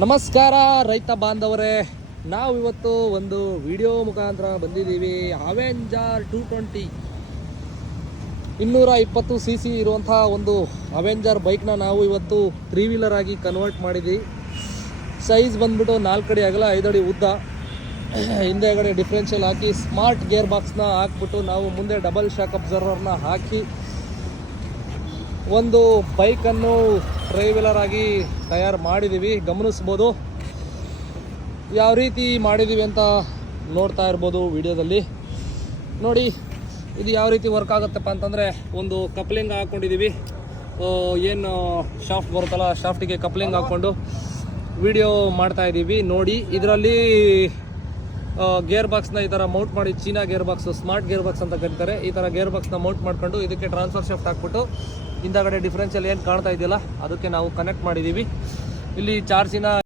ನಮಸ್ಕಾರ ರೈತ ಬಾಂಧವರೇ, ನಾವು ಇವತ್ತು ಒಂದು ವಿಡಿಯೋ ಮುಖಾಂತರ ಬಂದಿದ್ದೀವಿ. ಅವೆಂಜರ್ 220 220 cc ಇರುವಂಥ ಒಂದು ಅವೆಂಜರ್ ಬೈಕ್ನ ನಾವು ಇವತ್ತು 3 ವೀಲರ್ ಆಗಿ ಕನ್ವರ್ಟ್ ಮಾಡಿದ್ವಿ. ಸೈಜ್ ಬಂದ್ಬಿಟ್ಟು 4 ಅಡಿ ಅಗಲ 5 ಅಡಿ ಉದ್ದ, ಹಿಂದೆಗಡೆ ಡಿಫ್ರೆನ್ಷಿಯಲ್ ಹಾಕಿ ಸ್ಮಾರ್ಟ್ ಗೇರ್ ಬಾಕ್ಸ್ನ ಹಾಕ್ಬಿಟ್ಟು ನಾವು ಮುಂದೆ ಡಬಲ್ ಶಾಕ್ ಅಬ್ಸರ್ವರ್ನ ಹಾಕಿ ಒಂದು ಬೈಕನ್ನು ಟ್ರೈ ವೀಲರ್ ಆಗಿ ತಯಾರು ಮಾಡಿದ್ದೀವಿ. ಗಮನಿಸ್ಬೋದು ಯಾವ ರೀತಿ ಮಾಡಿದ್ದೀವಿ ಅಂತ ನೋಡ್ತಾ ಇರ್ಬೋದು ವಿಡಿಯೋದಲ್ಲಿ. ನೋಡಿ ಇದು ಯಾವ ರೀತಿ ವರ್ಕ್ ಆಗುತ್ತಪ್ಪ ಅಂತಂದರೆ, ಒಂದು ಕಪ್ಲಿಂಗ್ ಹಾಕ್ಕೊಂಡಿದ್ದೀವಿ. ಏನು ಶಾಫ್ಟ್ ಬರುತ್ತಲ್ಲ, ಶಾಫ್ಟಿಗೆ ಕಪ್ಲಿಂಗ್ ಹಾಕ್ಕೊಂಡು ವಿಡಿಯೋ ಮಾಡ್ತಾ ಇದ್ದೀವಿ. ನೋಡಿ ಇದರಲ್ಲಿ ಗೇರ್ ಬಾಕ್ಸ್ನ ಈ ಥರ ಮೌಂಟ್ ಮಾಡಿ, China gear box, smart gear box ಅಂತ ಕರೀತಾರೆ. ಈ ಥರ ಗೇರ್ ಬಾಕ್ಸ್ನ ಮೌಂಟ್ ಮಾಡ್ಕೊಂಡು ಇದಕ್ಕೆ ಟ್ರಾನ್ಸ್ಫರ್ ಶಾಫ್ಟ್ ಹಾಕ್ಬಿಟ್ಟು ಹಿಂದಗಡೆ ಡಿಫ್ರೆನ್ಷಿಯಲ್ ಏನು ಕಾಣ್ತಾ ಇದೆಯಲ್ಲ ಅದಕ್ಕೆ ನಾವು ಕನೆಕ್ಟ್ ಮಾಡಿದ್ದೀವಿ. ಇಲ್ಲಿ ಚಾರ್ಜಿನ